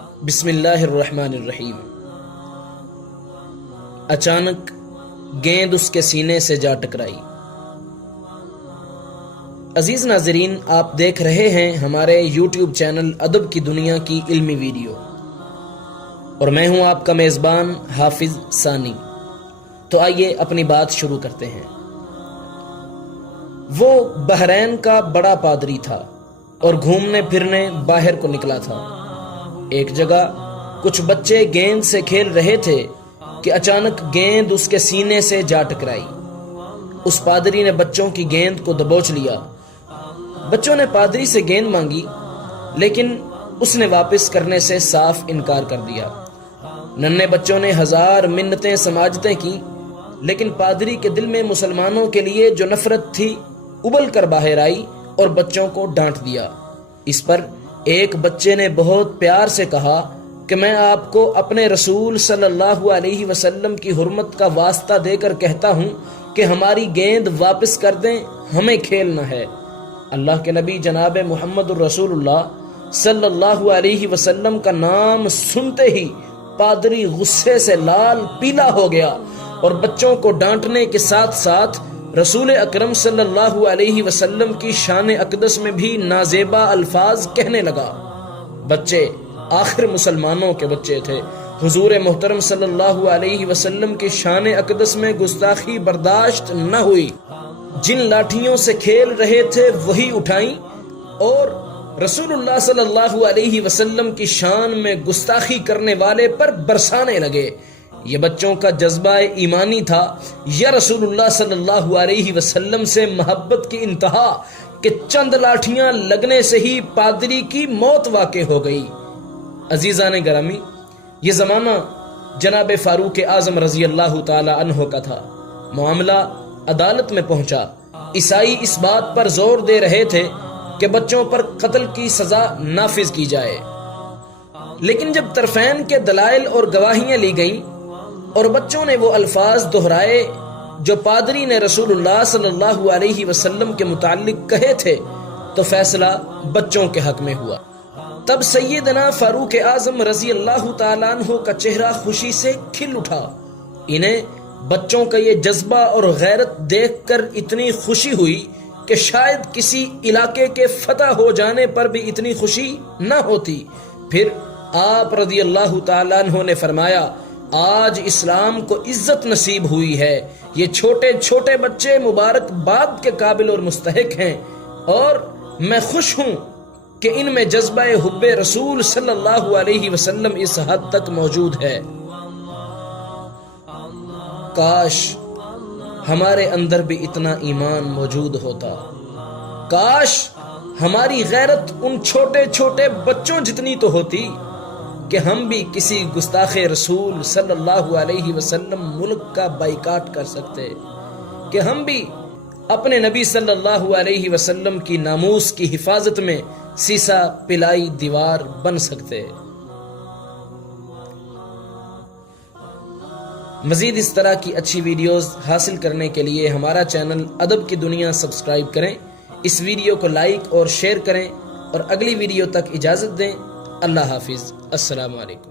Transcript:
بسم اللہ الرحمن الرحیم۔ اچانک گیند اس کے سینے سے جا ٹکرائی۔ عزیز ناظرین، آپ دیکھ رہے ہیں ہمارے یوٹیوب چینل ادب کی دنیا کی علمی ویڈیو، اور میں ہوں آپ کا میزبان حافظ ثانی۔ تو آئیے اپنی بات شروع کرتے ہیں۔ وہ بحرین کا بڑا پادری تھا اور گھومنے پھرنے باہر کو نکلا تھا۔ ایک جگہ کچھ بچے گیند سے کھیل رہے تھے کہ اچانک گیند اس کے سینے سے جا ٹکرائی۔ اس پادری نے بچوں کی گیند کو دبوچ لیا۔ بچوں نے پادری سے گیند مانگی، لیکن اس نے واپس کرنے سے صاف انکار کر دیا۔ ننھے بچوں نے ہزار منتیں سماجتیں کی، لیکن پادری کے دل میں مسلمانوں کے لیے جو نفرت تھی ابل کر باہر آئی اور بچوں کو ڈانٹ دیا۔ اس پر ایک بچے نے بہت پیار سے کہا کہ میں آپ کو اپنے رسول صلی اللہ علیہ وسلم کی حرمت کا واسطہ دے کر کہتا ہوں کہ ہماری گیند واپس کر دیں، ہمیں کھیلنا ہے۔ اللہ کے نبی جناب محمد الرسول اللہ صلی اللہ علیہ وسلم کا نام سنتے ہی پادری غصے سے لال پیلا ہو گیا اور بچوں کو ڈانٹنے کے ساتھ ساتھ رسول اکرم صلی اللہ علیہ وسلم کی شان اقدس میں بھی نازیبا الفاظ کہنے لگا۔ بچے آخر مسلمانوں کے بچے تھے۔ حضور محترم صلی اللہ علیہ وسلم کی شان اقدس میں گستاخی برداشت نہ ہوئی۔ جن لاٹھیوں سے کھیل رہے تھے وہی اٹھائیں اور رسول اللہ صلی اللہ علیہ وسلم کی شان میں گستاخی کرنے والے پر برسانے لگے۔ یہ بچوں کا جذبہ ایمانی تھا یا رسول اللہ صلی اللہ علیہ وسلم سے محبت کی انتہا کہ چند لاٹھیاں لگنے سے ہی پادری کی موت واقع ہو گئی۔ عزیزان گرامی، یہ زمانہ جناب فاروق اعظم رضی اللہ تعالی عنہ کا تھا۔ معاملہ عدالت میں پہنچا۔ عیسائی اس بات پر زور دے رہے تھے کہ بچوں پر قتل کی سزا نافذ کی جائے، لیکن جب طرفین کے دلائل اور گواہیاں لی گئیں اور بچوں نے وہ الفاظ دہرائے جو پادری نے رسول اللہ صلی اللہ علیہ وسلم کے متعلق کہے تھے، تو فیصلہ بچوں کے حق میں ہوا۔ تب سیدنا فاروق اعظم رضی اللہ تعالیٰ عنہ کا چہرہ خوشی سے کھل اٹھا۔ انہیں بچوں کا یہ جذبہ اور غیرت دیکھ کر اتنی خوشی ہوئی کہ شاید کسی علاقے کے فتح ہو جانے پر بھی اتنی خوشی نہ ہوتی۔ پھر آپ رضی اللہ تعالیٰ عنہ نے فرمایا، آج اسلام کو عزت نصیب ہوئی ہے۔ یہ چھوٹے چھوٹے بچے مبارک باد کے قابل اور مستحق ہیں، اور میں خوش ہوں کہ ان میں جذبہ حب رسول صلی اللہ علیہ وسلم اس حد تک موجود ہے۔ کاش ہمارے اندر بھی اتنا ایمان موجود ہوتا۔ کاش ہماری غیرت ان چھوٹے چھوٹے بچوں جتنی تو ہوتی کہ ہم بھی کسی گستاخ رسول صلی اللہ علیہ وسلم ملک کا بائیکاٹ کر سکتے، کہ ہم بھی اپنے نبی صلی اللہ علیہ وسلم کی ناموس کی حفاظت میں سیسا پلائی دیوار بن سکتے۔ مزید اس طرح کی اچھی ویڈیوز حاصل کرنے کے لیے ہمارا چینل ادب کی دنیا سبسکرائب کریں، اس ویڈیو کو لائک اور شیئر کریں، اور اگلی ویڈیو تک اجازت دیں۔ اللہ حافظ۔ السلام علیکم۔